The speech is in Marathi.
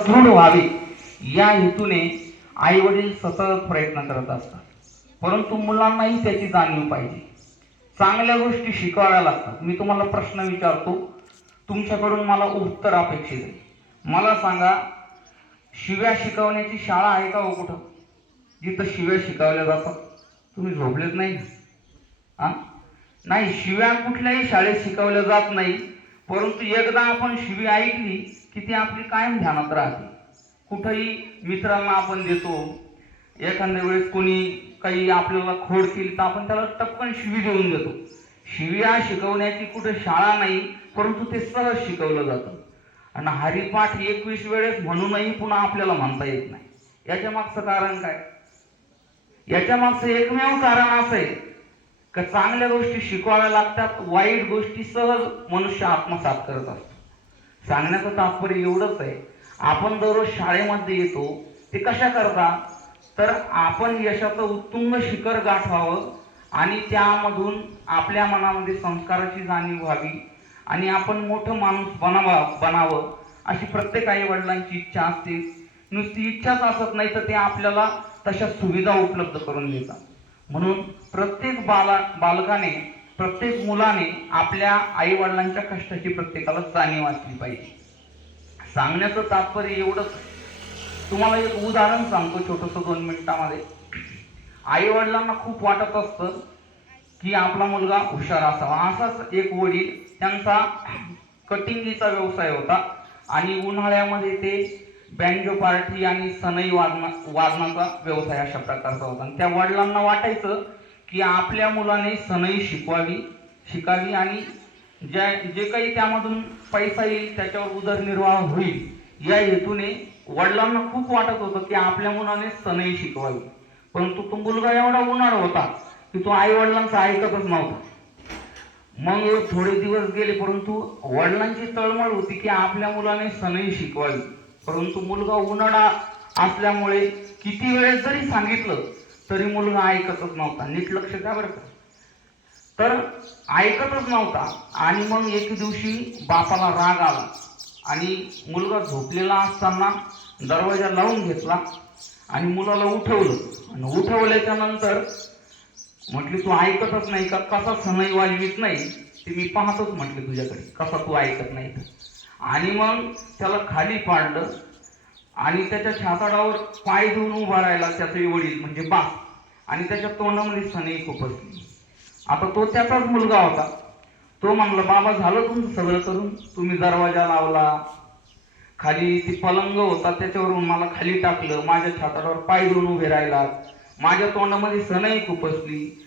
दृढ व्हावी या हेतूने आई वडील सतत प्रयत्न करत असतात. परंतु मुलांनाही त्याची जाणीव पाहिजे. चांगल्या गोष्टी शिकवाव्या लागतात. मी तुम्हाला प्रश्न विचारतो. तुमच्याकडून मला उत्तर अपेक्षित आहे. मला सांगा शिव्या शिकवण्याची शाळा आहे का हो कुठं? जिथं शिव्या शिकवल्या जातात. तुम्ही झोपलेत नाही? हां नाही शिव्या कुठल्याही शाळेत शिकवल्या जात नाही. परंतु एकदा आपण शिवी ऐकली की ती आपली कायम ध्यानात राहते. कुठंही मित्रांना आपण देतो एखाद्या वेळेस कोणी काही आपल्याला खोड केली तर आपण त्याला टपकन शिवी देऊन देतो. शिव्या शिकवण्याची कुठे शाळा नाही परंतु ते सहज शिकवलं जातं. आणि हरिपाठ एकवीस वेळेस म्हणूनही पुन्हा आपल्याला म्हणता येत नाही. याच्या मागचं कारण काय? याच्या मागचं एकमेव कारण असं आहे का चांगल्या गोष्टी शिकवाव्या लागतात वाईट गोष्टी सहज मनुष्य आत्मसात करत असतो. सांगण्याचं तात्पर्य एवढंच आहे आपण दररोज शाळेमध्ये येतो ते कशा करता? तर आपण यशाचं उत्तुंग शिखर गाठवावं आणि त्यामधून आपल्या मनामध्ये संस्काराची जाणीव व्हावी आणि आपण मोठं माणूस बनावा बनावं अशी प्रत्येक आई वडिलांची इच्छा असते. नुसती इच्छाच असत नाही तर ते आपल्याला तशा सुविधा उपलब्ध करून देतात. म्हणून प्रत्येक बाला बालकाने प्रत्येक मुलाने आपल्या आई वडिलांच्या कष्टाची प्रत्येकाला जाणीव असली पाहिजे. सांगण्याचं तात्पर्य एवढंच तुम्हाला एक उदाहरण सांगतो छोटस दोन मिनिटामध्ये. आई वडिलांना खूप वाटत असतं की आपला मुलगा हुशार असावा. असाच एक वडील त्यांचा कटिंगीचा व्यवसाय होता आणि उन्हाळ्यामध्ये ते बँजो पार्टी आणि सनई वादना वाजनाचा व्यवसाय अशा प्रकारचा होता. आणि त्या वडिलांना वाटायचं की आपल्या मुलाने सनई शिकवावी शिकावी आणि ज्या जे काही त्यामधून पैसा येईल त्याच्यावर उदरनिर्वाह होईल या हेतूने वडिलांना खूप वाटत होतं की आपल्या मुलाने सनई शिकवावी. परंतु तो मुलगा एवढा उन्हाळ होता की तो आई वडिलांचा ऐकतच नव्हता. मग थोडे दिवस गेले परंतु वडिलांची तळमळ होती की आपल्या मुलाने सनई शिकवावी. परंतु मुलगा उन्हाळा असल्यामुळे किती वेळेस जरी सांगितलं तरी मुलगा ऐकतच नव्हता. नीट लक्ष द्या बरं का. तर ऐकतच नव्हता आणि मग एक दिवशी बापाला राग आला आणि मुलगा झोपलेला असताना दरवाजा लावून घेतला आणि मुलाला उठवलं. आणि उठवल्याच्या नंतर म्हटली तू ऐकतच नाही का? कसा सनई वाजवीत नाही? ते मी पाहतोच म्हटले तुझ्याकडे. कसा तू ऐकत नाही? तर. आणि मग त्याला खाली पाडलं आणि त्याच्या छाताडावर पाय धुवून उभा राहिला त्याचे वडील म्हणजे बा आणि त्याच्या तोंडामध्ये सनई खुपसली. आता तो त्याचाच मुलगा होता. तो म्हणला बाबा झालं तुमचं सगळं करून? तुम्ही दरवाजा लावला. खाली ती पलंग होता त्याच्यावरून मला खाली टाकलं. माझ्या छाताडावर पाय धुवून उभे राहिलात. माझ्या तोंडामध्ये सनई खुपसली.